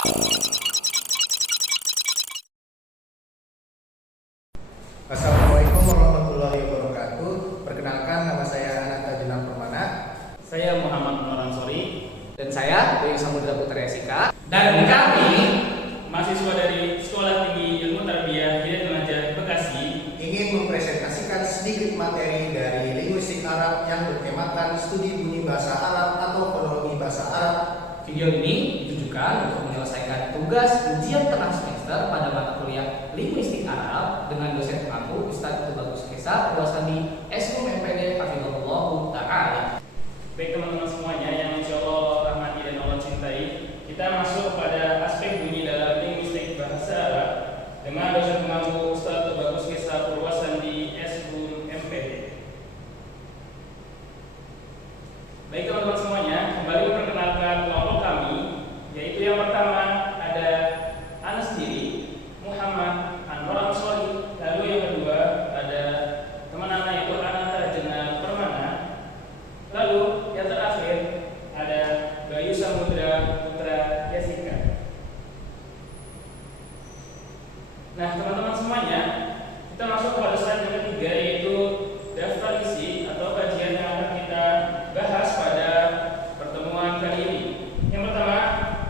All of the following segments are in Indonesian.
Assalamualaikum warahmatullahi wabarakatuh. Perkenalkan, nama saya Ananta Junang Permana. Saya Muhammad Nur Ansori. Dan saya Dewi Samudra Putri Asika. Dan kami mahasiswa dari Sekolah Tinggi Ilmu Tarbiyah Hidayat Najah Bekasi Ingin mempresentasikan sedikit materi dari linguistik Arab yang bertemakan studi bunyi bahasa Arab atau fonologi bahasa Arab. Video ini ditujukan untuk menyelesaikan tugas ujian tengah semester pada mata kuliah Linguistik Arab dengan dosen pengampu Ustadz Tubagus Kesa, Puasandi, SUM MPD Hafizahullah Ta'ala. Baik teman-teman semuanya yang insya Allah rahmati dan Allah cintai, kita masuk pada aspek bunyi dalam linguistik bahasa Arab dengan dosen pengampu Ustadz Tubagus Kesa, Puasandi, SUM MPD. Baik teman-teman semuanya, kembali memperkenalkan kelompok kami, yaitu yang pertama ada Ana sendiri, Muhammad Anwar Ansori, lalu yang kedua ada teman Ana yaitu Ananta Junang Permana, lalu yang terakhir ada Bayu Samudra Putra Yasika. Nah teman-teman semuanya, kita masuk pada slide yang ketiga, yaitu daftar isi atau kajian yang akan kita bahas pada pertemuan kali ini. Yang pertama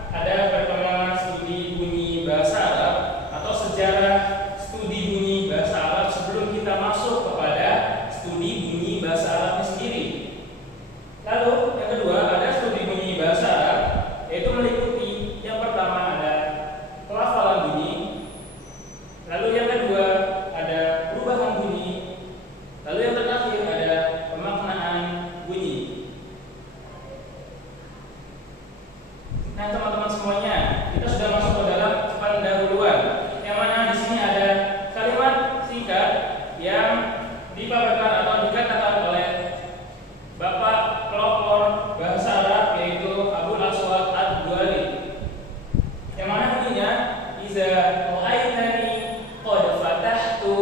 ada perkembangan studi bunyi bahasa Arab atau sejarah studi bunyi bahasa Arab sebelum kita masuk kepada studi bunyi bahasa Arabnya sendiri. Lalu yang kedua ada studi bunyi bahasa Arab, yaitu meliputi yang pertama ada pelafalan bunyi, lalu yang kedua ada perubahan bunyi, lalu yang terakhir ada pemaknaan bunyi. Nah teman-teman semuanya, kita sudah masuk ke dalam pendahuluan, yang mana di sini ada kalimat singkat yang dipaparkan atau dikatakan oleh Bapak pelopor bahasa Arab, yaitu Abul Aswad Ad-Duali, yang mana bunyinya iza ra'aitani qad fatahtu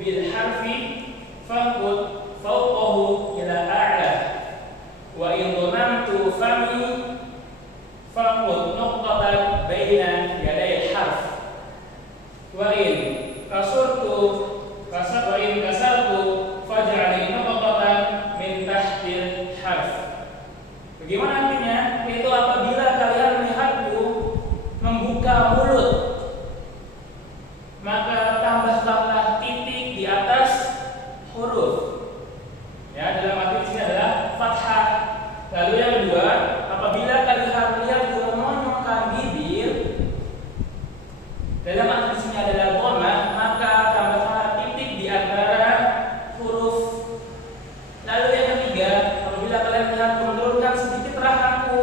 bil harfi faqud fawqahu ila a'la wa in dhamamtu fami faqud nuqtatan baina yaday harf wa in kasartu faj'alni nuqtatan min tahtil harf. Bagaimana artinya? Yaitu apabila kalian melihatku membuka mulut, maka tambahkanlah titik di atas huruf. Ya, dalam arti sini adalah fathah. Lalu yang kedua, apabila kalian melihatku memonongkan bibir, dalam arti sini adalah dhammah, maka tambahkanlah titik di antara huruf. Lalu yang ketiga, apabila kalian melihatku menurunkan sedikit rahangku,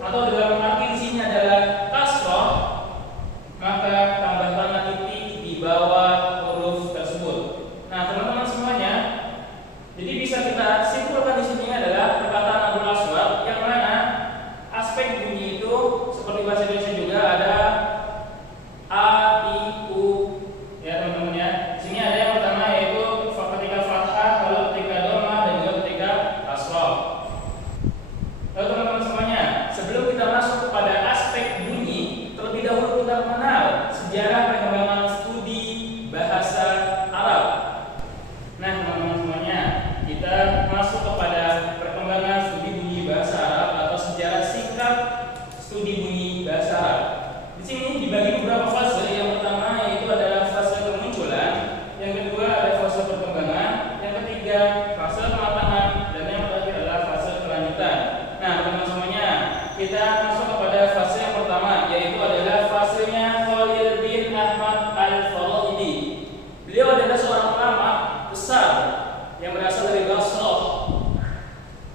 atau dalam arti di sini adalah kasroh, maka tambahkanlah titik di bawah huruf tersebut. Nah, teman-teman semuanya, jadi bisa kita simpulkan di sini adalah perkataan Abul Aswad, yang mana aspek bunyi itu seperti bahasa Indonesia juga ada a, i, u, ya teman-teman ya. Di sini ada yang pertama yaitu ketika fathah, lalu ketika dhammah, dan juga ketika kasroh. Lalu teman-teman semuanya, sebelum kita masuk kepada aspek bunyi, terlebih dahulu kita mengenal sejarah perkembangan studi bahasa Arab. Nah teman-teman semuanya, kita masuk kepada perkembangan studi bunyi bahasa Arab atau sejarah singkat studi bunyi bahasa Arab. Di sini dibagi beberapa fase. Yang pertama yaitu adalah fase kemunculan, yang kedua ada fase perkembangan, yang ketiga fase kematangan, dan yang terakhir adalah fase kelanjutan. Nah teman-teman semuanya, kita masuk kepada fase yang pertama, yaitu adalah fasenya Khalil bin Ahmad Al-Farahidi. Beliau adalah seorang ulama besar yang berasal dari Basrah,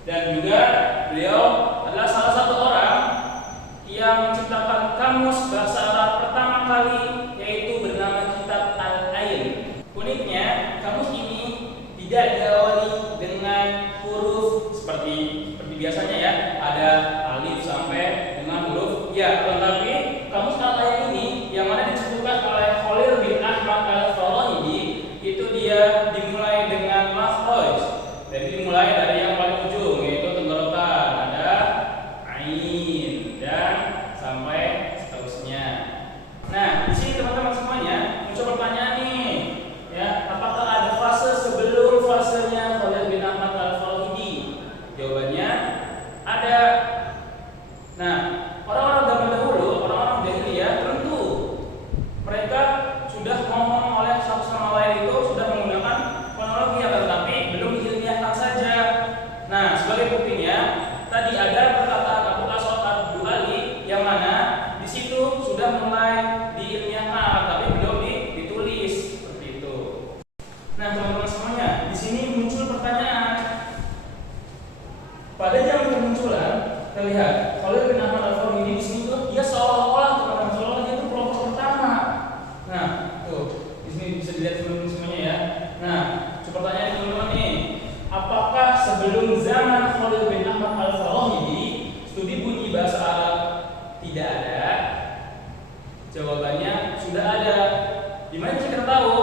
dan juga beliau adalah salah satu orang yang menciptakan kamus bahasa Arab pertama kali, yaitu bernama kitab Al-Ain. Uniknya, kamus ini tidak diawali dengan huruf seperti biasanya ya, ada alif sampai dengan huruf ya, tetapi kamus Al-Ain ini yang mana disebutkan oleh Khalil bin Ahmad Al-Farahidi itu dia dimulai dengan makhraj. Jadi dimulai dari yang paling ujung, yaitu tenggorokan, ada ain, dan sampai seterusnya. sudah mulai diilmiahkan, tapi belum ditulis seperti itu. Nah, teman-teman semuanya, di sini muncul pertanyaan. Pada zaman kemunculan, terlihat Khalil bin Ahmad Al-Farahidi di sini tuh dia seolah-olah dia itu pelopor pertama. Nah, tuh di sini bisa dilihat teman-teman semuanya ya. Nah, pertanyaan teman-teman nih, apakah sebelum zaman Khalil bin Ahmad Al-Farahidi studi bunyi bahasa Arab tidak ada? Jawabannya sudah ada. Di mana kita tahu?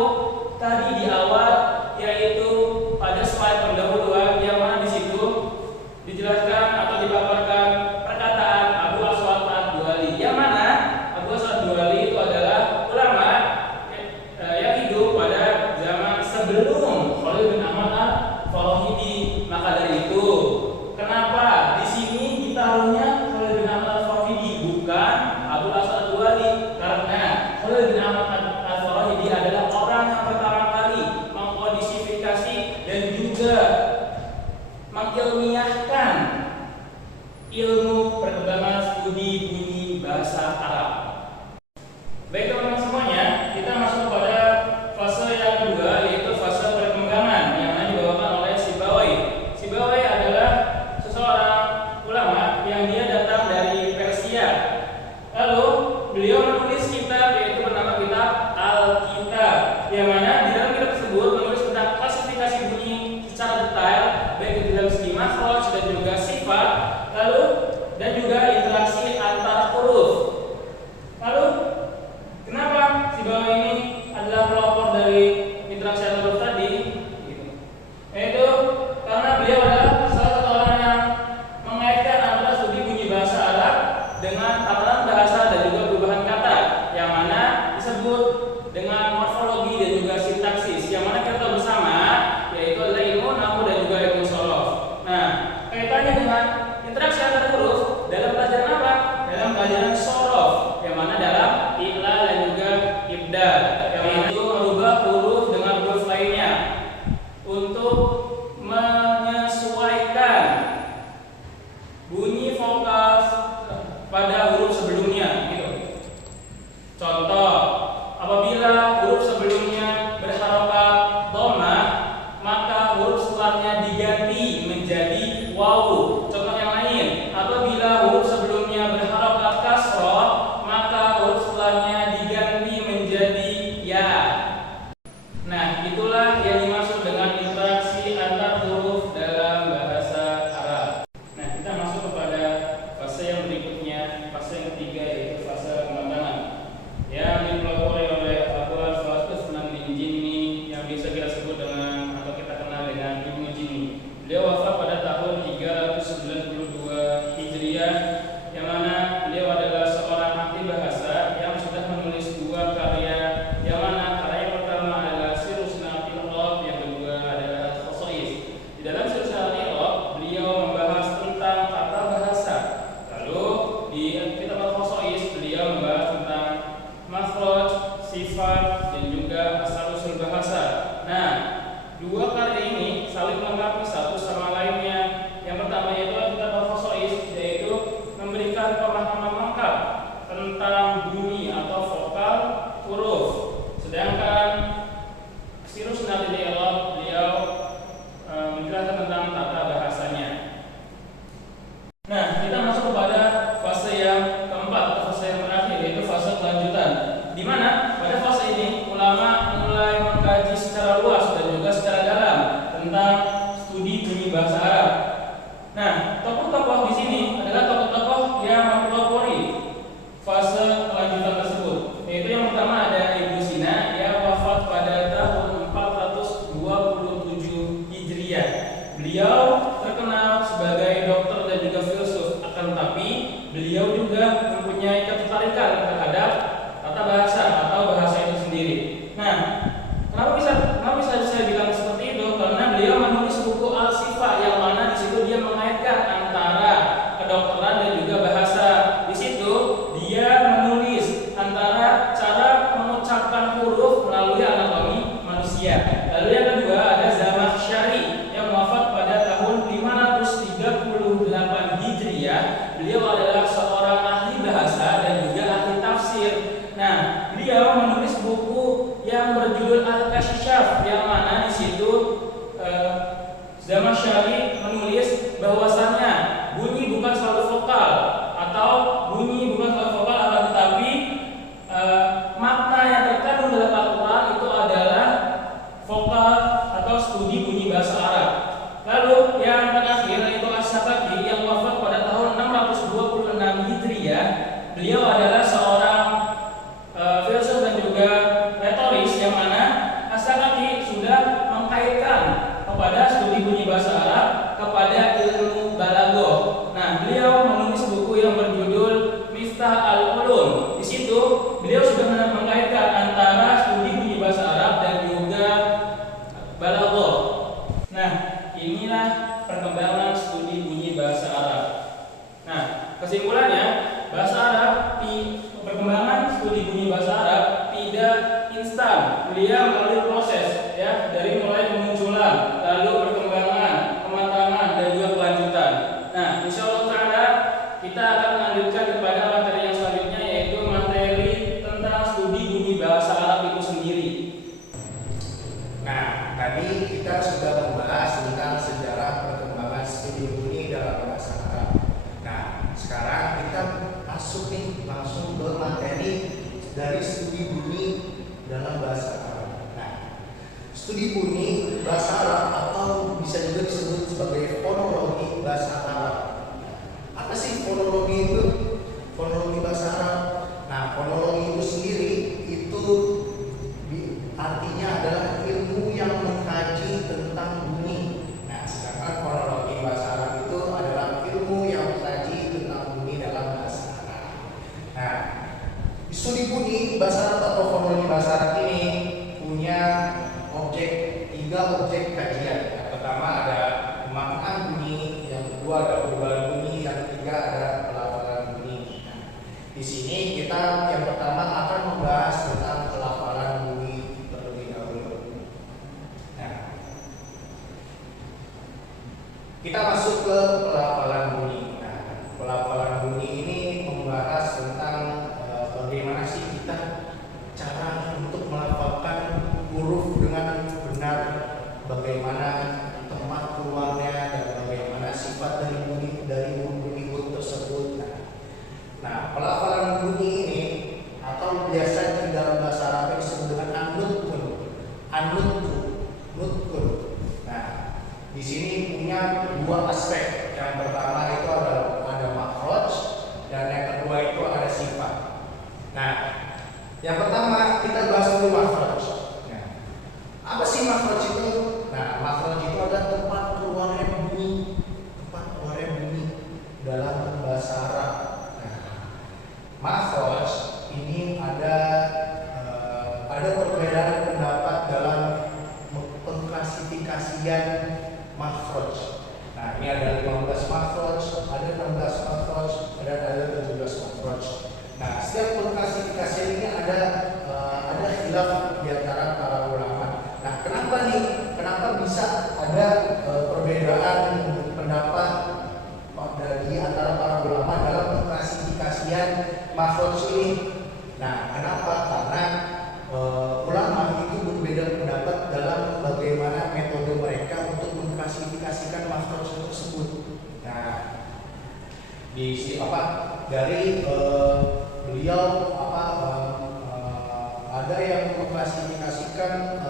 Tadi di awal, yaitu pada slide pendahuluan yang mana di situ dijelaskan atau dipaparkan perkataan Abu Aswad Ad-Duali, yang mana Abu Aswad Ad-Duali itu adalah ulama yang hidup pada zaman sebelum Khalil bin Ahmad Al-Farahidi. Maka dari itu, kenapa di sini ditaruhnya Khalil bin Ahmad Al-Farahidi bukan Abu Aswad Ad-Duali? Karena Khalil bin Ahmad Al-Farahidi adalah orang yang pertama kali mengkodifikasi dan juga mengilmiahkan ilmu perkembangan studi bunyi bahasa Arab. Baik teman-teman semuanya, kita masuk pada fase yang kedua, yaitu fase perkembangan yang mana dibawakan oleh Sibawai. Sibawai adalah seseorang ulama yang dia datang dari Persia. Lalu beliau menulis kitab yaitu bernama kitab Al-Kitab, yang mana di dalam kitab tersebut menulis tentang klasifikasi bunyi secara detail, baik di dalam segi makhraj dan juga sifat, lalu dan juga interaksi antar huruf. Lalu kenapa Sibawai ini adalah pelopor dari interaksi antar huruf tadi? Yaitu karena beliau adalah salah satu orang yang mengaitkan antara studi bunyi bahasa Arab dengan tatanan bahasa dan juga perubahan kata, yang mana disebut dengan morfologi dan juga sintaksis, yang mana kita tahu bersama yaitu adalah ilmu nahwu dan juga ilmu shorof. Nah, kaitannya dengan interaksi antar huruf dalam pelajaran apa? Dalam pelajaran shorof, yang mana dalam i'lal dan juga ibdal, yang itu merubah huruf dengan huruf lainnya untuk menyesuaikan bunyi vokal pada huruf sebelumnya gitu. Contoh, apabila huruf sebelumnya berharokat dhammah, maka huruf setelahnya diganti menjadi wawu. Contoh yang lain, apabila huruf sebelumnya berharokat kasrah, maka huruf setelahnya diganti menjadi ya. Nah, itulah yang dimaksud dengan interaksi antar huruf dalam bahasa Arab. Nah, kita masuk kepada fase yang berikutnya, fase yang ketiga, yaitu fase pengembangan yang dipelopori oleh Abu Al-Fatih Al-Jinni, yang biasa kita sebut dengan atau kita kenal dengan Ibnu Jinni. Beliau wafat pada tahun 392 Hijriah, yang mana beliau adalah seorang ahli bahasa yang sudah menulis dua karya, yang mana karya pertama adalah Sirru Sinatil Arab, yang kedua adalah Al-Khosais. Di dalam Sirru Sinatil Arab, beliau membahas tentang tata bahasa. Lalu di kitab Al-Khosais, beliau membahas tentang makhraj, sifat, dan juga asal-usul bahasa. Nah, dua karya ini saling melengkapi satu sama lainnya. Yang pertama yaitu kitab Al-Khosais, yaitu memberikan pemahaman lengkap tentang bunyi atau vokal huruf. Sedangkan Sirru Sinatil Arab, beliau menjelaskan tentang tata bahasanya. Nah, kita masuk kepada fase yang keempat atau fase yang terakhir, yaitu fase kelanjutan, di mana pada fase ini ulama mulai mengkaji secara luas dan juga secara dalam tentang studi bunyi bahasa Arab. Nah, tokoh-tokoh di sini adalah tokoh-tokoh yang mempelopori fase kelanjutan tersebut, yaitu yang pertama ada Ibnu Sina yang wafat pada tahun 427 Hijriah. Beliau terkenal sebagai dokter dan juga filsuf, akan tetapi beliau juga mempunyai ketertarikan terhadap tata bahasa atau bahasa itu sendiri. Nah, kenapa bisa saya bilang seperti itu? Karena beliau menulis buku Al-Sifah, yang mana di situ dia mengaitkan antara kedokteran dan juga bahasa. Di situ dia menulis antara cara mengucapkan huruf melalui anatomi manusia. Lalu yang kedua ada Zamakhsyari yang wafat pada tahun 538 Hijriah. Beliau adalah seorang ahli bahasa dan juga ahli tafsir. beliau adalah seorang filsuf dan juga retoris yang mana As-Sakati sudah mengkaitkan kepada studi bunyi bahasa Arab kepada ilmu balaghah. Nah, beliau menulis buku yang berjudul Miftah al-Ulum. Di situ beliau sudah mengkaitkan antara studi bunyi bahasa Arab dan juga balaghah. Nah, inilah perkembangan studi bunyi bahasa Arab. Nah, kesimpulannya, bahasa Arab perkembangan studi bunyi bahasa Arab tidak instan. Beliau melalui proses ya, dari mulai kemunculan, lalu perkembangan, kematangan dan juga kelanjutan. Nah, insyaallah taala kita akan melanjutkan kepada materi yang selanjutnya, yaitu materi tentang studi bunyi bahasa Arab itu sendiri. Nah, tadi kita sudah membahas tentang sejarah perkembangan studi bunyi dalam bahasa Arab. Nah, sekarang kita masuk nih langsung ke materi dari studi bunyi dalam bahasa Arab. Nah, studi bunyi bahasa Arab atau bisa juga disebut sebagai fonologi bahasa Arab. Apa sih fonologi itu? Fonologi bahasa Arab. Nah, fonologi itu sendiri itu artinya adalah ilmu yang mengkaji tentang bunyi. Nah, sedangkan fonologi bahasa Arab itu adalah ilmu yang mengkaji tentang bunyi dalam bahasa Arab. Nah, studi bunyi bahasa Arab atau fonologi bahasa Arab ini punya tiga objek kajian. Yang pertama ada pemaknaan bunyi, yang kedua ada perubahan bunyi, yang ketiga ada pelafalan bunyi. Nah, di sini kita yang pertama akan membahas tentang pelafalan bunyi terlebih dahulu. Nah, kita masuk ke pelafalan bunyi. Nah, pelafalan bunyi ini membahas tentang bagaimana sih kita cara untuk melafalkan huruf dengan benar, bagaimana tempat keluarnya dan bagaimana sifat dari bunyi huruf tersebut. Nah, pelafalan bunyi ini atau biasa di dalam bahasa Arab disebut dengan an-nutqun. Nah, di sini punya dua aspek. Yang pertama itu ada makhraj dan yang kedua itu ada sifat. Nah, yang pertama kita bahas dulu makhraj. Nah, apa sih makhraj itu? Nah, makhraj itu adalah tempat keluarnya bunyi dalam bahasa Arab. Nah, makhraj ini ada perbedaan pendapat dalam pengklasifikasian makhraj. Nah, ini ada 15 makhraj, ada 16 makhraj, ada 17 makhraj. Nah, setiap pengklasifikasi ini ada khilaf di antara para ulama. Nah, kenapa bisa ada perbedaan pendapat di antara para ulama dalam pengklasifikasian makhraj ini? Nah, kenapa? Karena ulama itu berbeda pendapat dalam bagaimana metode mereka untuk mengklasifikasikan makhraj tersebut. Nah, dari beliau ada yang mengklasifikasikan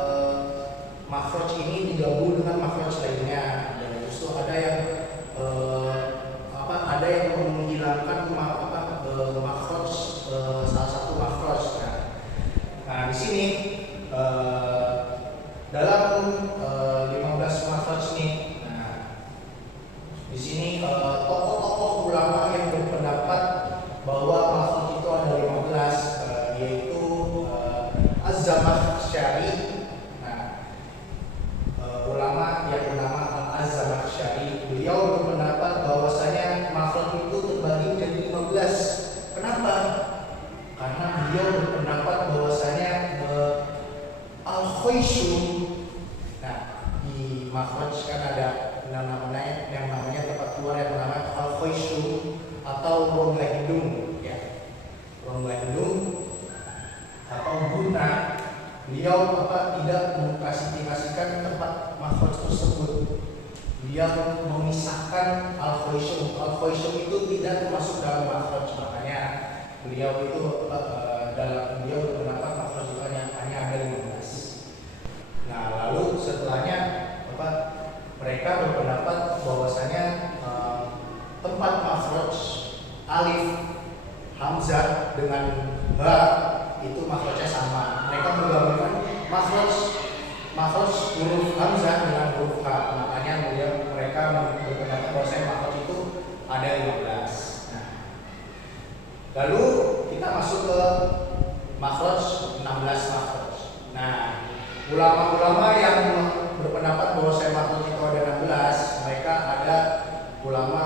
makhraj ini digabung dengan makhraj lainnya, dan justru ada yang menghilangkan makhraj salah satu makhraj. Nah, di sini dalam 15 makhraj ini, nah, di sini tokoh-tokoh ulama yang berpendapat bahwa makhraj itu ada 15, yaitu Az-Zamakhsyari. Nah, ulama yang bernama Az-Zamakhsyari, beliau berpendapat bahwasanya makhraj itu terbagi menjadi 15. Kenapa? Karena beliau berpendapat bahwasanya al-khayshum. Nah, di makhraj kan ada yang namanya tempat keluar yang bernama al-khayshum atau rongga hidung, ya. Rongga hidung atau guna. Beliau tidak mengklasifikasikan tempat makhraj tersebut. Beliau memisahkan al-khayshum. Al-khayshum itu tidak termasuk dalam makhraj, makanya beliau berpendapat makhraj itu hanya ada 15. Nah, lalu setelahnya mereka berpendapat bahwasanya tempat makhraj alif, hamzah dengan ha itu makhrajnya sama. Mereka menggabungkan makhraj huruf hamzah dengan huruf ha. Makanya mereka berpendapat bahwasanya makhraj itu ada 15. Nah, lalu kita masuk ke makhraj 16 makhraj. Nah, ulama-ulama yang berpendapat bahwasanya makhraj itu ada 16, mereka ada ulama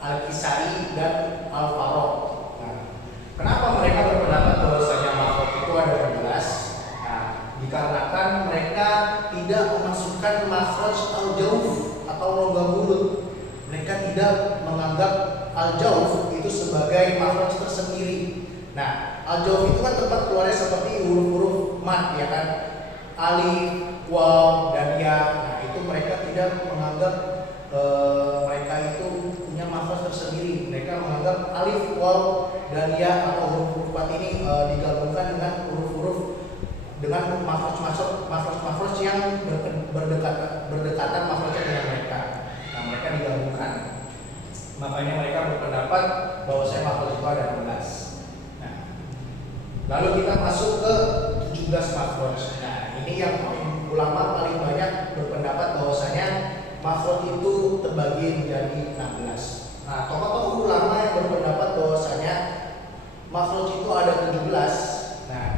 Al-Kisai dan Al-Farad. Nah, kenapa mereka berpendapat bahwasanya makhraj itu ada 16? Nah, dikarenakan mereka tidak memasukkan makhraj al-jauf atau rongga mulut. Mereka tidak menganggap al-jauf itu sebagai makhraj tersendiri. Nah, al-jauf itu kan tempat keluarnya seperti huruf-huruf mad, ya kan? Alif, waw, dan ya. Nah, itu mereka tidak menganggap mereka itu punya makhraj tersendiri. Mereka menganggap alif, waw, dan ya atau huruf-huruf mad ini digabungkan dengan huruf-huruf dengan makhraj yang berdekatan makhrajnya dengan mereka. Nah, mereka digabungkan. Makanya mereka berpendapat bahwa saya makhraj itu ada 16. Nah, lalu kita masuk ke 17 makhraj. Nah, ini yang ulama paling banyak berpendapat bahwasanya makhraj itu terbagi menjadi 16. Nah, tokoh-tokoh ulama yang berpendapat bahwasanya makhraj itu ada 17. Nah,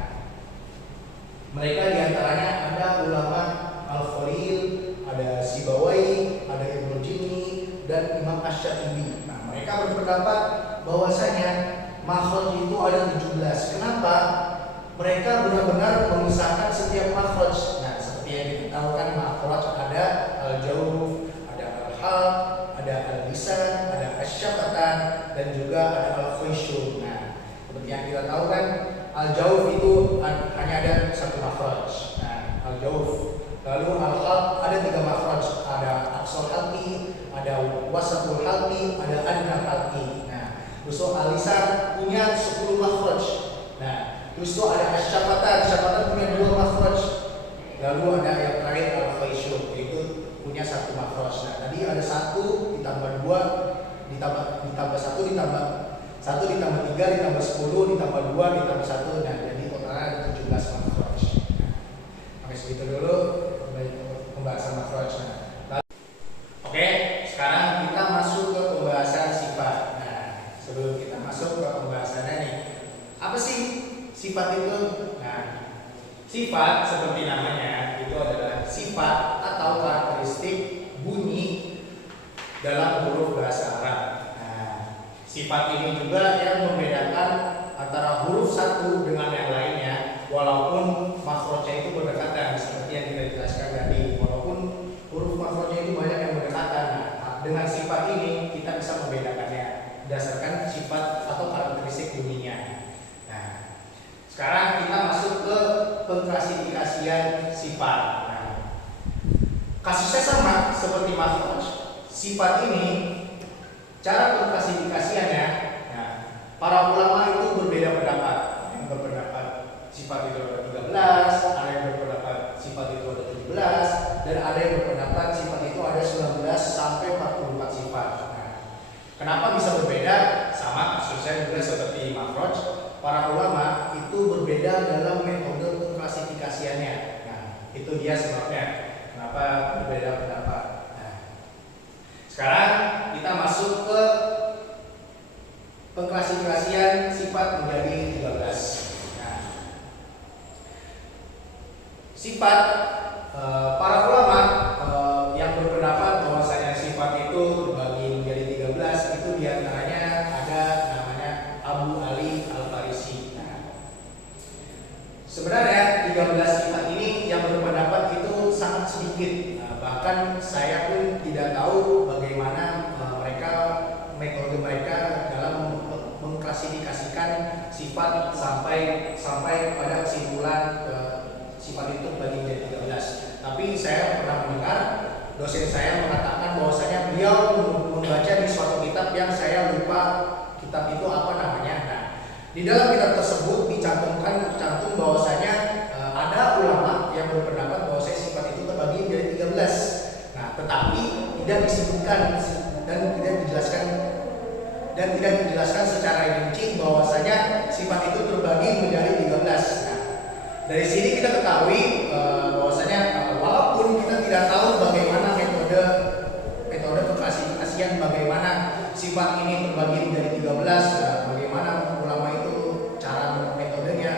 mereka diantaranya ada ulama Al-Khalil, ada Sibawai, ada Ibnu Jinni, dan Imam Asy-Syatibi. Nah, mereka berpendapat bahwasanya makhraj itu ada 17. Kenapa? Mereka benar-benar memisahkan setiap makhraj. Nah, seperti yang diketahui makhraj ada al-jauf, ada al-halq, ada al-lisan, ada asy-syafatan, dan juga ada al-khayshum. Nah, seperti yang kita tahu kan, al-jauf itu hanya ada satu makhraj. Nah, al-jauf. Lalu al-halq ada 3 makhraj, ada aqsal halqi, ada wasatul halqi, ada adna halqi. Nah, terus al-lisan punya 10 makhraj. Nah, terus ada asy-syafatan punya 2 makhraj. Lalu ada yang terakhir al-khayshum, yaitu punya 1 makhraj. Nah, tadi ada 1 ditambah 2 ditambah 1 ditambah 1 ditambah 3 ditambah 10 ditambah 2 ditambah 1. Nah, jadi totalnya ada 17 makhraj. Nah, oke, segitu dulu pembahasan makhraj. Nah, oke, sekarang kita masuk ke pembahasan sifat. Nah, sebelum kita masuk ke pembahasannya nih, apa sih sifat itu? Nah, sifat seperti namanya itu adalah sifat atau karakteristik bunyi dalam huruf bahasa Arab. Nah, sifat ini juga yang membedakan antara huruf satu dengan yang lainnya, walaupun makhrajnya itu berdekatan seperti yang kita jelaskan tadi. Walaupun huruf makhrajnya itu banyak yang berdekatan. Nah, dengan sifat ini kita bisa membedakannya berdasarkan sifat atau karakteristik bunyinya. Nah, sekarang kita masuk ke pengklasifikasian sifat. Nah, kasusnya sama seperti makhraj. Sifat ini cara pengklasifikasiannya, nah, para ulama itu berbeda pendapat. Yang berpendapat sifat itu ada 13, ada yang berpendapat sifat itu ada 17, dan ada yang berpendapat sifat itu ada 19 sampai 44 sifat. Nah, kenapa bisa berbeda? Sama kasusnya juga seperti makhraj. Para ulama itu berbeda dalam metode pengklasifikasiannya. Nah, itu dia sebabnya kenapa berbeda pendapat. Nah, sekarang kita masuk ke pengklasifikasian sifat menjadi 13. Nah, sifat para ulama yang berpendapat bahwasanya sifat itu terbagi menjadi 13 itu diantaranya ada namanya Abu Ali Al-Farisi. Nah, sebenarnya 13 sifat ini yang berpendapat itu sangat sedikit. Nah, bahkan saya pun tidak tahu bagaimana metode mereka dalam mengklasifikasikan sifat sampai pada kesimpulan sifat itu terbagi menjadi 13. Tapi saya pernah mendengar dosen saya mengatakan bahwasanya beliau membaca di suatu kitab yang saya lupa kitab itu apa namanya. Nah, di dalam kitab tersebut tercantum bahwasanya ada ulama yang berpendapat bahwa sifat itu terbagi menjadi 13. Nah, tetapi tidak disebutkan dan tidak dijelaskan secara rinci bahwasanya sifat itu terbagi menjadi 13. Nah, dari sini kita ketahui bahwasanya walaupun kita tidak tahu bagaimana metode pengklasifikasian bagaimana sifat ini terbagi menjadi 13, bagaimana ulama itu cara metodenya.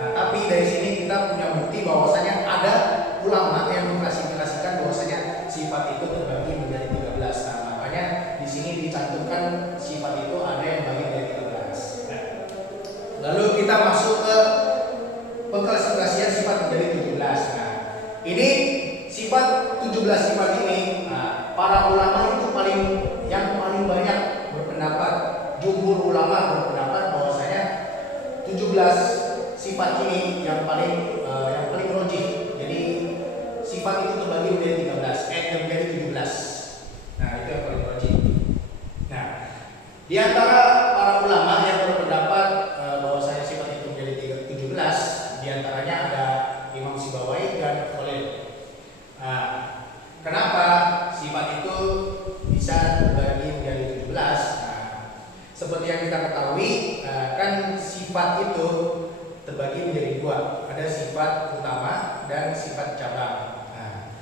Nah, tapi dari sini kita punya bukti bahwasanya ada ulama yang mengklasifikasikan bahwasanya sifat itu terbagi menjadi 13. Nah, makanya di sini dicantumkan sifat itu ada yang bagi menjadi 13. Nah, lalu kita masuk ke pengklasifikasian sifat menjadi 17. Nah, ini sifat 17 sifat ini, para ulama itu yang paling banyak berpendapat, jumhur ulama berpendapat bahwasanya 17 sifat ini yang paling rojih. Jadi sifat itu terbagi menjadi 13, menjadi 17. Nah, itu yang paling rojih. Nah, di antara para ulama yang berpendapat bahwasanya sifat itu menjadi 17, di antaranya ada Imam Sibawai dan Khalil. Nah, kenapa sifat itu bisa terbagi menjadi 17? Nah, seperti yang kita ketahui, kan sifat itu terbagi menjadi dua. Ada sifat utama dan sifat cabang. Nah,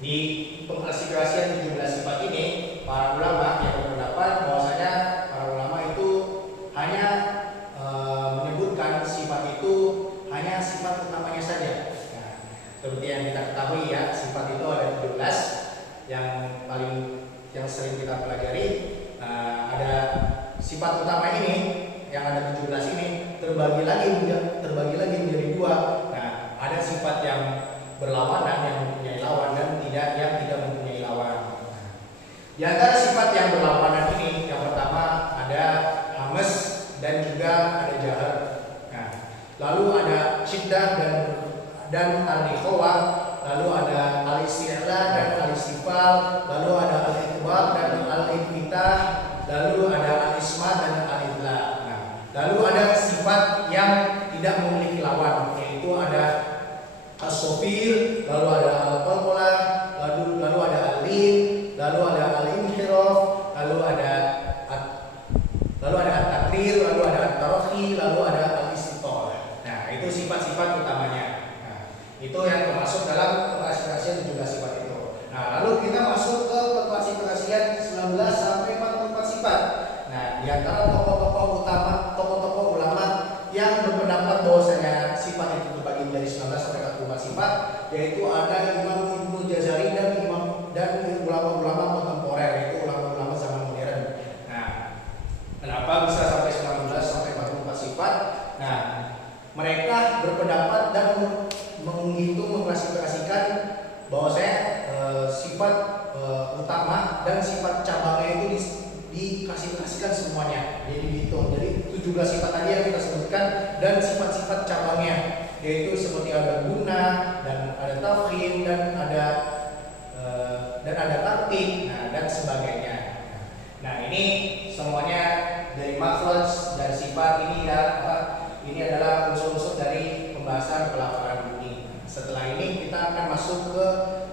di pengklasifikasian 17 sifat ini, para ulama yang berpendapat bahwasanya para ulama itu hanya menyebutkan sifat itu hanya sifat utamanya saja. Nah, seperti yang kita ketahui ya, sifat itu ada 17 yang sering kita pelajari. Ada sifat utama ini yang ada 17 ini terbagi lagi menjadi dua. Nah, ada sifat yang berlawanan, yang mempunyai lawan, dan yang tidak mempunyai lawan. Di antara sifat yang berlawanan ini, yang pertama ada hamas dan juga ada jahar. Nah, lalu ada syiddah dan al-ikhwa, lalu ada al-isti'la dan al-istifal, lalu ada al-iqbal dan al-infitah, lalu ada al-isma dan al-idla. Nah, lalu ada sifat yang tidak memiliki lawan, yaitu ada as-sofir, lalu ada al-qalqalah, lalu ada al-lin, lalu ada al-inhiraf, lalu ada at-takrir, lalu ada at-tarakhi, lalu ada al-istithar. Nah, itu sifat-sifat utamanya. Nah, itu yang termasuk dalam klasifikasi 17 sifat itu. Nah, lalu kita masuk ke klasifikasian 19 sampai 44 sifat. Nah, di antara tokoh-tokoh ulama yang berpendapat bahwasanya sifat itu terbagi menjadi 19 sampai 44 sifat, yaitu ada Imam Ibnu Jazari dan ulama-ulama kontemporer, yaitu ulama-ulama zaman modern. Nah, kenapa bisa sampai 19 sampai 44 sifat? Nah, mereka berpendapat dan mengklasifikasikan bahwasanya sifat utama dan sifat cabangnya itu diklasifikasikan semuanya, jadi dihitung. Jadi 17 sifat tadi yang kita sebutkan dan sifat-sifat cabangnya, yaitu seperti ada guna dan ada tafkhim dan ada tartib, dan sebagainya. Nah, ini semuanya dari makhraj dan sifat ini ini adalah unsur-unsur dari pembahasan pelafalan bunyi. Setelah ini kita akan masuk ke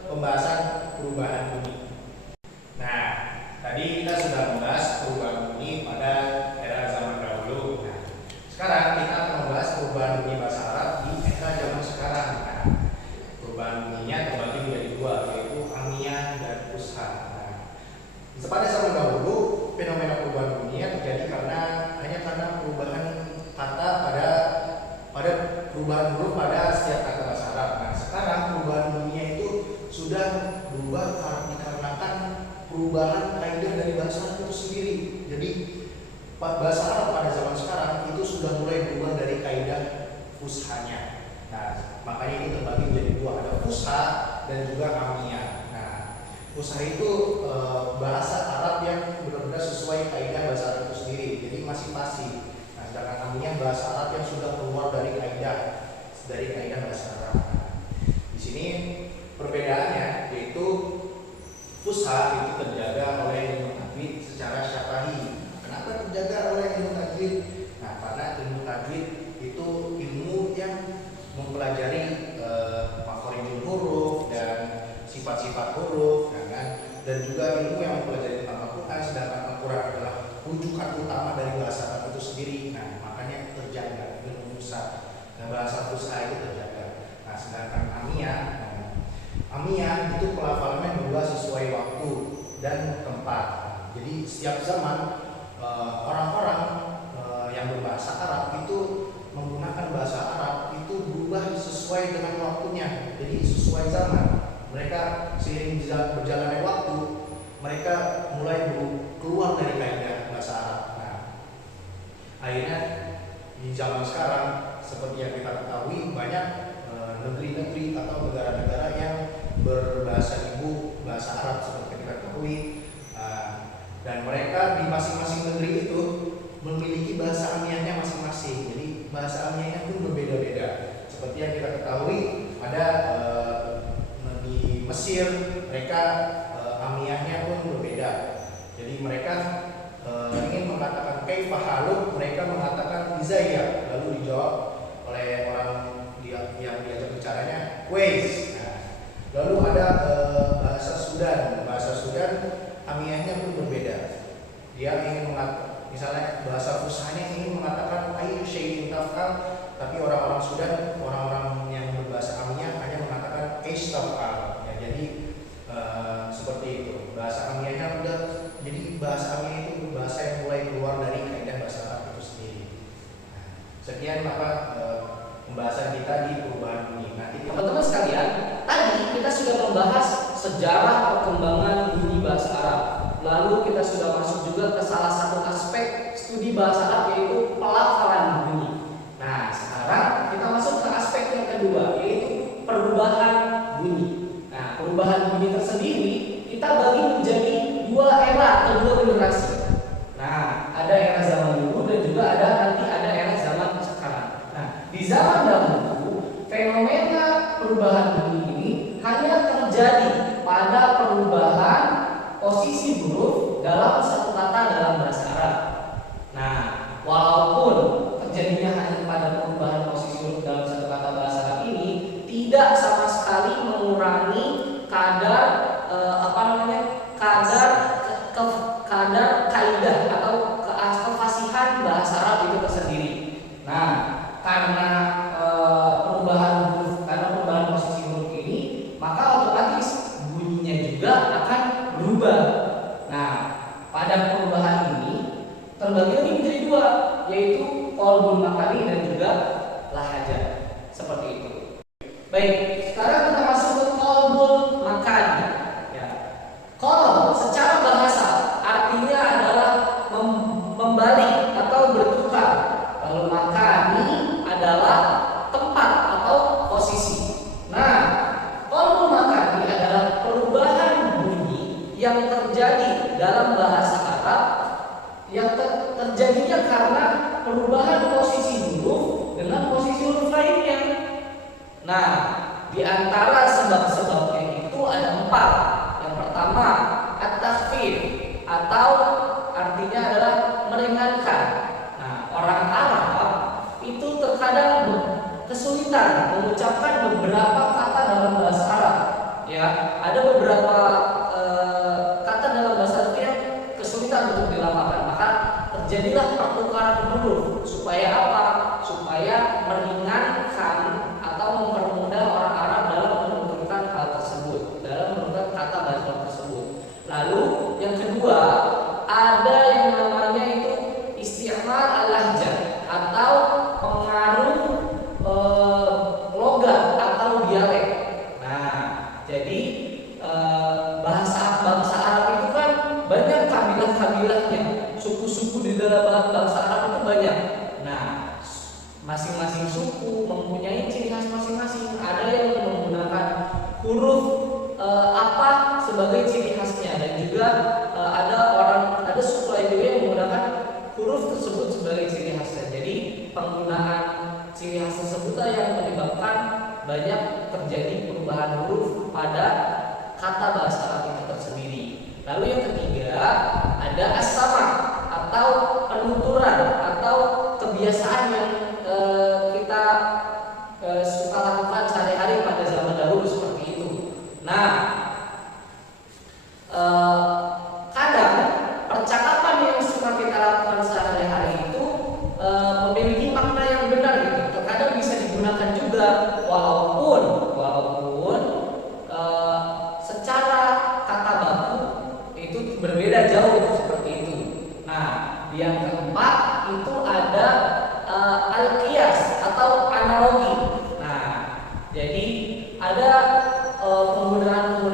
pembahasan perubahan bunyi. Nah, tadi kita sudah membahas perubahan bunyi pada era zaman dahulu. Nah, sekarang kita akan membahas perubahan bunyi bahasa Arab di era zaman sekarang. Nah, perubahan bunyinya terbagi menjadi dua, yaitu amiyah dan fusha. Nah, pada zaman dahulu, fenomena perubahan bunyinya terjadi hanya karena perubahan kata pada perubahan huruf pada setiap kata bahasa Arab. Nah, sekarang perubahan bunyinya itu sudah berubah dikarenakan perubahan kaidah dari bahasa Arab itu sendiri. Jadi bahasa Arab pada zaman sekarang itu sudah mulai berubah dari kaidah fushanya. Nah, makanya ini terbagi menjadi dua, ada fusha dan juga amiyah. Nah, fusha itu bahasa Arab yang benar-benar sesuai kaidah bahasa Arab itu sendiri, jadi masih fasih. Nah, sedangkan amiyah bahasa Arab yang sudah keluar dari kaidah bahasa Arab. Di sini perbedaannya yaitu fusha itu terjaga oleh ilmu tajwid secara syafahi. Kenapa terjaga oleh ilmu tajwid? Nah, karena ilmu tajwid itu ilmu yang mempelajari makhorijul huruf dan sifat-sifat huruf, dan juga ilmu yang mempelajari tentang Al-Quran, sedangkan Al-Quran adalah rujukan utama dari bahasa Arab itu sendiri. Nah, makanya terjaga. fusha. Nah, bahasa fusha itu terjaga. Nah, sedangkan Amia itu pelafalannya berubah sesuai waktu dan tempat. Jadi setiap zaman orang-orang yang berbahasa Arab itu menggunakan bahasa Arab itu berubah sesuai dengan waktunya. Jadi sesuai zaman. Mereka seiring berjalannya waktu, mereka mulai keluar dari kaidah bahasa Arab. Nah, akhirnya di zaman sekarang seperti yang kita ketahui banyak negeri-negeri atau negara-negara yang berbahasa ibu bahasa Arab seperti kita ketahui, dan mereka di masing-masing negeri itu memiliki bahasa amiyahnya masing-masing. Jadi bahasa amiyahnya pun berbeda-beda. Seperti yang kita ketahui ada di Mesir mereka amiyahnya pun berbeda. Jadi mereka ingin mengatakan kaifa haluk, mereka mengatakan izaya, lalu dijawab oleh orang yang diajak bicaranya ways. Nah, lalu ada bahasa Sudan amiyahnya pun berbeda. Dia ingin mengatakan, misalnya bahasa fushanya ingin mengatakan ayu syai'in taf'al, tapi orang-orang Sudan, orang-orang yang berbahasa amiyah hanya mengatakan ish taf'al. Ya, jadi seperti itu. Bahasa amiyahnya udah, jadi bahasa amiyah itu bahasa yang mulai keluar dari kaidah bahasa Arab itu sendiri. Nah, sekian pembahasan kita di perubahan bunyi. Nanti Teman-teman sekalian, tadi kita sudah membahas sejarah perkembangan bunyi bahasa Arab. Lalu kita sudah masuk juga ke salah satu aspek studi bahasa Arab, yaitu pelafalan bunyi. Nah, sekarang kita masuk ke aspek yang kedua, yaitu perubahan bunyi. Nah, perubahan bunyi tersendiri kita bagi menjadi dua era atau dua generasi. Nah, ada era zaman dulu dan juga nanti ada era zaman sekarang. Nah, di zaman dahulu fenomena perubahan bunyi ini hanya terjadi pada perubahan posisi huruf dalam satu kata dalam bahasa Arab. Nah, walaupun terjadinya hanya pada perubahan posisi huruf dalam satu kata bahasa Arab ini tidak sama sekali mengurangi kadar kadar kaidah atau kefasihan bahasa Arab itu tersendiri. Nah, karena perubahan posisi huruf ini, maka otomatis bunyinya juga akan berubah. Nah, pada perubahan ini terbagi lagi menjadi dua, yaitu qalbun makani dan juga lahaja. Seperti itu. Baik, sekarang kita masuk ke qalbun makani. Ya. Qalb secara bahasa artinya adalah membalik atau bertukar. Lalu makani adalah tempat atau posisi. Nah, qalbun makani adalah perubahan bunyi yang terjadi dalam bahasa Arab yang terjadinya karena perubahan posisi huruf dengan posisi huruf lainnya. Nah, di antara sebab-sebabnya itu ada 4. Yang pertama, at-takhfif atau artinya adalah meringankan. Nah, orang Arab itu terkadang kesulitan mengucapkan beberapa kata dalam bahasa Arab. Ya, ada beberapa kata dalam bahasa Arab yang kesulitan untuk dilafalkan. Maka terjadilah pertukaran huruf. Supaya apa? Supaya meringankan atau mempermudah orang Arab dalam menuturkan hal tersebut, dalam menuturkan kata bahasa Arab tersebut. Lalu yang kedua, ada yang namanya itu isti'mal al-lahjah atau pengaruh logat atau dialek. Nah, jadi bahasa Arab itu kan banyak kabilah-kabilahnya, suku-suku di dalam bahasa Arab itu banyak. Nah, masing-masing suku mempunyai ciri khas masing-masing. Ada yang menggunakan huruf apa sebagai ciri khasnya, dan juga ada suku lain juga yang menggunakan huruf tersebut sebagai ciri khasnya. Jadi penggunaan ciri khas tersebut yang menyebabkan banyak terjadi perubahan huruf pada kata bahasa Arab itu tersendiri. Lalu yang ketiga, ada as-sama atau penuturan atau kebiasaan yang kita suka lakukan sehari-hari pada zaman dahulu seperti itu. Nah, kadang percakapan yang suka kita lakukan sehari-hari itu memiliki makna yang benar gitu. juga walaupun secara kata baku itu berbeda jauh seperti itu. Nah, yang keempat itu ada al-qiyas atau analogi. Nah, jadi ada penggunaan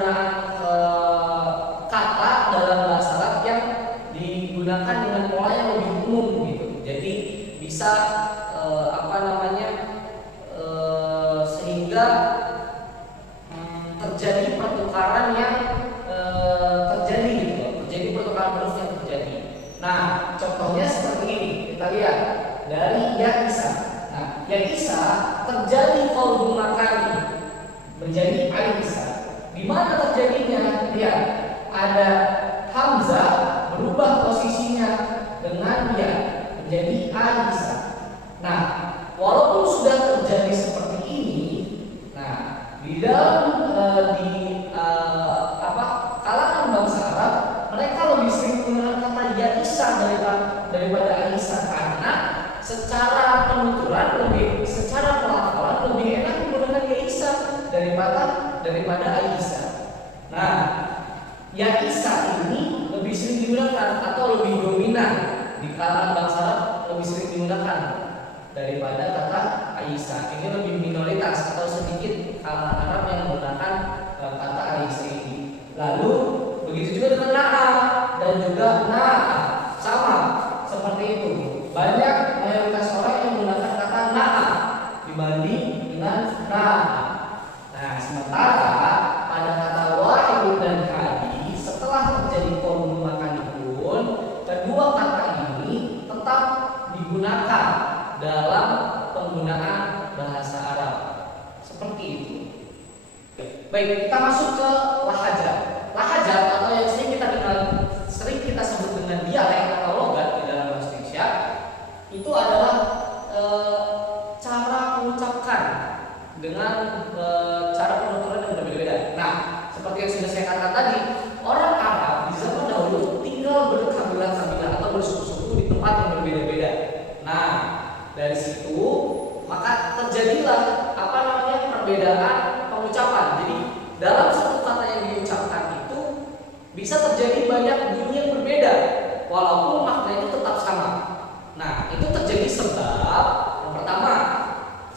kata dalam bahasa Arab yang digunakan dengan pola yang lebih umum gitu. Jadi bisa sehingga terjadi pertukaran yang terjadi gitu, terjadi pertukaran huruf yang terjadi. Nah, contohnya seperti ini, kita lihat dari ya isa. Nah, ya isa terjadi qalbu makani menjadi ain isa. Di mana terjadinya? Lihat, ada hamzah berubah posisinya dengan ya menjadi ain isa. Nah, walaupun sudah terjadi seperti ini, nah di dalam kalangan bangsa Arab mereka lebih sering menggunakan kata ya isa daripada Aisyah karena secara penuturan secara pelafalan lebih enak menggunakan ya isa daripada Aisyah. Nah, ya isa ini lebih sering digunakan atau lebih dominan di kalangan bangsa Arab, lebih sering digunakan daripada kata Aisyah. Ini lebih minoritas atau sedikit kalangan Arab yang menggunakan kata Aisyah ini. Lalu begitu juga dengan na'a dan juga na'a, sama seperti itu. Banyak mayoritas orang yang menggunakan kata na'a dibanding dengan na'a. Nah, sementara pada kata wahid dan hadi setelah terjadi qalbu makani pun kedua kata ini tetap digunakan dalam penggunaan bahasa Arab seperti itu. Baik, kita masuk ke lahajat. Lahajat atau yang sering kita sebut dengan dialek atau logat di dalam bahasa Indonesia itu adalah cara mengucapkan dengan cara penuturan yang berbeda-beda. Nah, seperti yang sudah saya katakan tadi, orang Arab di zaman dahulu tinggal berkabilah-kabilah atau bersuku-suku di tempat yang berbeda-beda. Nah, dari situ maka terjadilah perbedaan pengucapan. Jadi dalam satu kata yang diucapkan itu bisa terjadi banyak bunyi yang berbeda walaupun maknanya itu tetap sama. Nah, itu terjadi sebab yang pertama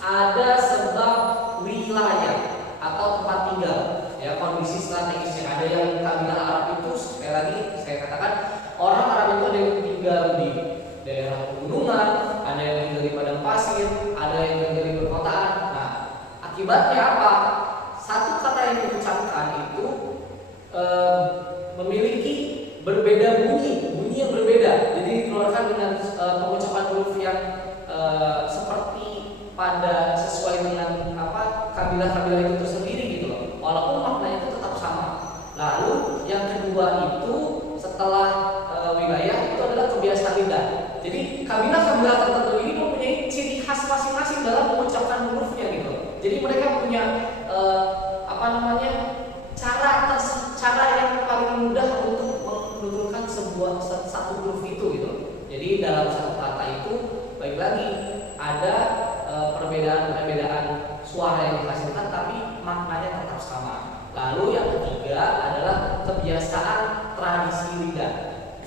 ada sebab wilayah atau tempat tinggal, ya, kondisi strategis. Yang ada yang kabilah Arab itu, sekali lagi saya katakan, orang Arab itu ada yang tinggal di daerah pegunungan, ada yang tinggal di padang pasir, ada yang tinggal di perkotaan. Nah, akibatnya apa? Satu kata yang diucapkan itu memiliki berbeda bunyi yang berbeda. Jadi dikeluarkan dengan pengucapan huruf yang seperti pada sesuai dengan kabilah-kabilah itu tersendiri gitu loh. Walaupun maknanya itu tetap sama. Lalu yang kedua itu setelah wilayah itu adalah kebiasaan lidah. Jadi kabilah-kabilah tertentu ini mempunyai ciri khas masing-masing dalam mengucapkan hurufnya gitu. Jadi mereka punya cara yang paling mudah untuk menuturkan satu huruf itu gitu. Jadi dalam satu kata itu baik lagi ada perbedaan suara yang dihasilkan tapi maknanya tetap sama. Lalu yang ketiga adalah kebiasaan tradisi lidah.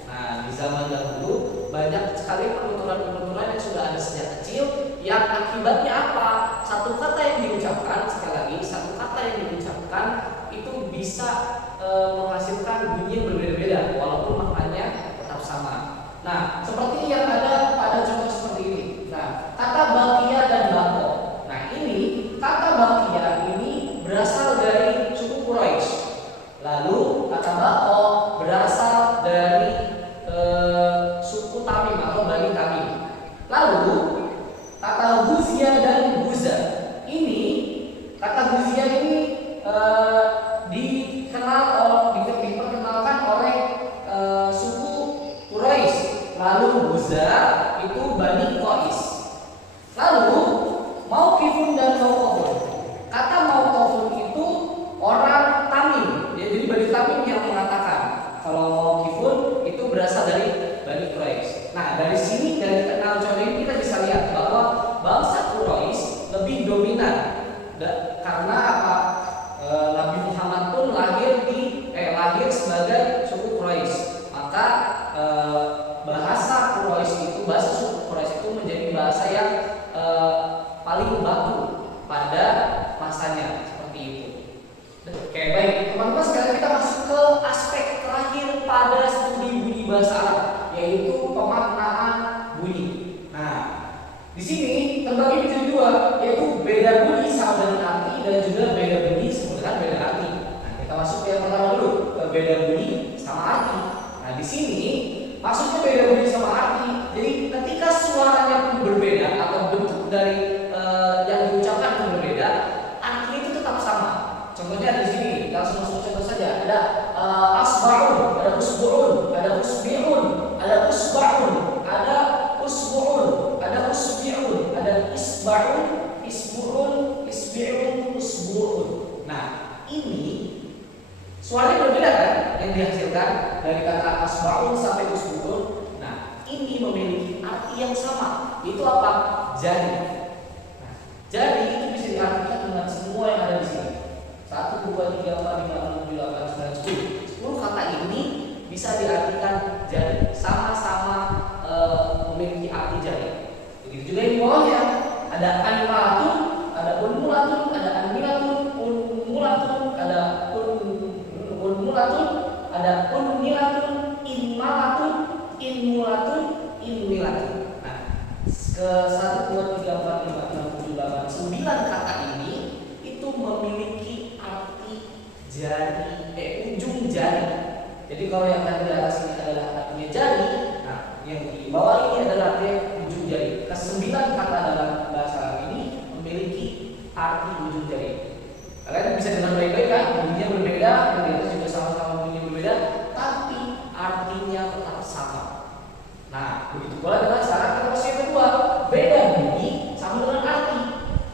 Nah, di zaman dahulu banyak sekali penuturan-penuturan yang sudah ada sejak kecil yang akibatnya apa? Satu kata yang diucapkan, sekali lagi, satu kata yang diucapkan itu bisa menghasilkan bunyi yang berbeda-beda walaupun maknanya tetap sama. Nah, seperti yang ada pada contoh seperti ini. Nah, kata baqiyah dan baqo. Nah, ini kata baqiyah ini berasal dari suku Quraisy. Lalu kata baqo berasal dari suku Tamim atau Bani Tamim. Lalu kata Huziyah dan Huza. Ini kata Huziyah ini diperkenalkan oleh asba'un, isbu'un, isbi'un, usbu'un. Nah, ini suaranya berbeda kan yang dihasilkan dari kata asba'un sampai usbu'un. Nah, ini memiliki arti yang sama. Itu apa? Jadi. Nah, jadi itu bisa diartikan dengan semua yang ada di sini. 1, 2, 3, 4, 5, 6, 7, 8, 9, 10. 10 kata ini bisa diartikan jadi, sama-sama memiliki arti jadi. Begitu juga yang di bawahnya, ada animatun, ada unmulatun, ada anmilatun, unmulatun, ada unmulatun, ada unmilatun, inmalatun, inmulatun, inmilatun. Nah, ke 1, 2, 3, 4, 5, 6, 7, 8, 9 kata ini itu memiliki arti jari, ujung jari. Jadi kalau yang tadi di atas ini adalah artinya jari, nah yang di bawah ini adalah artinya ujung jari. Kesembilan kata dalam bahasa Arab ini memiliki arti ujung jari. Kalian bisa dengar baik-baik kan? Bunyinya berbeda, dan di atas juga sama-sama bunyinya berbeda, tapi artinya tetap sama. Nah, begitu pula dengan syarat terus yang kedua, beda bunyi sama dengan arti.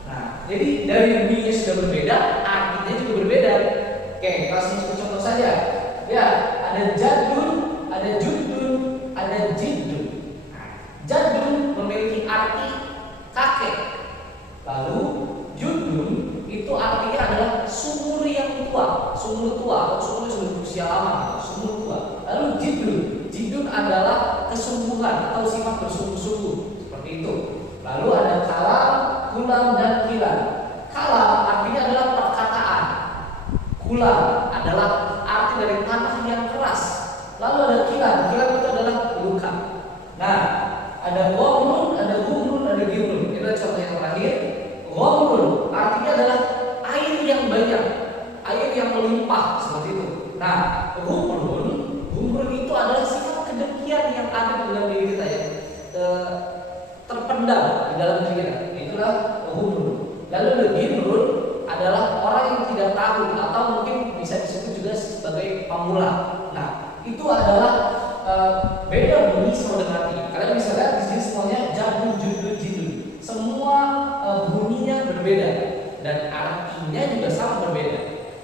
Nah, jadi dari bunyinya sudah berbeda, artinya juga berbeda. Oke, kita langsung contoh saja. Ya, ada jadun, ada judun, ada jidun. Jadun memiliki arti kakek. Lalu judun itu artinya adalah sumur yang tua, sumur tua atau sumur sudah berusia lama, sumur tua. Lalu jidun adalah kesungguhan atau sifat bersungguh-sungguh, seperti itu. Lalu ada kalam, kulam, dan kilan. Kalam artinya adalah perkataan. Kulam adalah arti dari tanah yang keras. Lalu ada kilan itu adalah luka. Nah, ada gomrun, ada gumrun, ada girun. Itu contoh yang terakhir. Gomrun artinya adalah air yang banyak, air yang melimpah, seperti itu. Nah, gumrun itu adalah sifat kedengkian yang ada di dalam diri kita ya, terpendam di dalam diri kita. Itulah gumrun. Lalu girun adalah orang yang tidak tahu atau mungkin bisa disebut juga sebagai pemula. Nah, itu adalah beda bunyi sama dengan arti. Kalian bisa lihat di sini semuanya jadun, judun, jidun. Semua bunyinya berbeda dan artinya juga sama berbeda.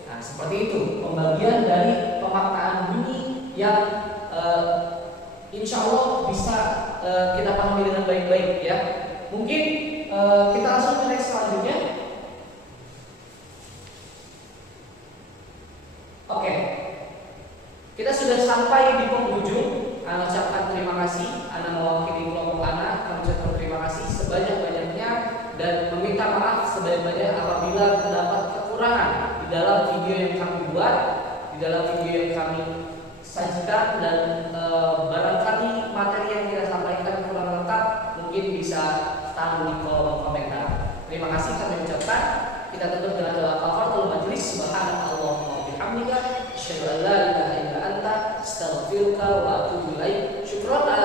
Nah, seperti itu pembagian dari pemaknaan bunyi yang insya Allah bisa kita pahami dengan baik-baik ya. Mungkin kita langsung ke next selanjutnya. Oke, kita sudah sampai di penghujung. Ana ucapkan terima kasih. Ana mewakili kelompok Ana, kami ucapkan terima kasih sebanyak-banyaknya dan meminta maaf sebanyak-banyaknya apabila terdapat kekurangan di dalam video yang kami buat, di dalam video yang kami sajikan, dan barangkali materi yang kita sampaikan kurang lengkap, mungkin bisa tahu di kolom komentar. Terima kasih kami ucapkan. Kita tutup dengan doa kafaratul majelis. Subhanallahumma wa bihamdika, asyhadu an la ilaha illa anta, astaghfiruka wa atubu ilaik. Syukran.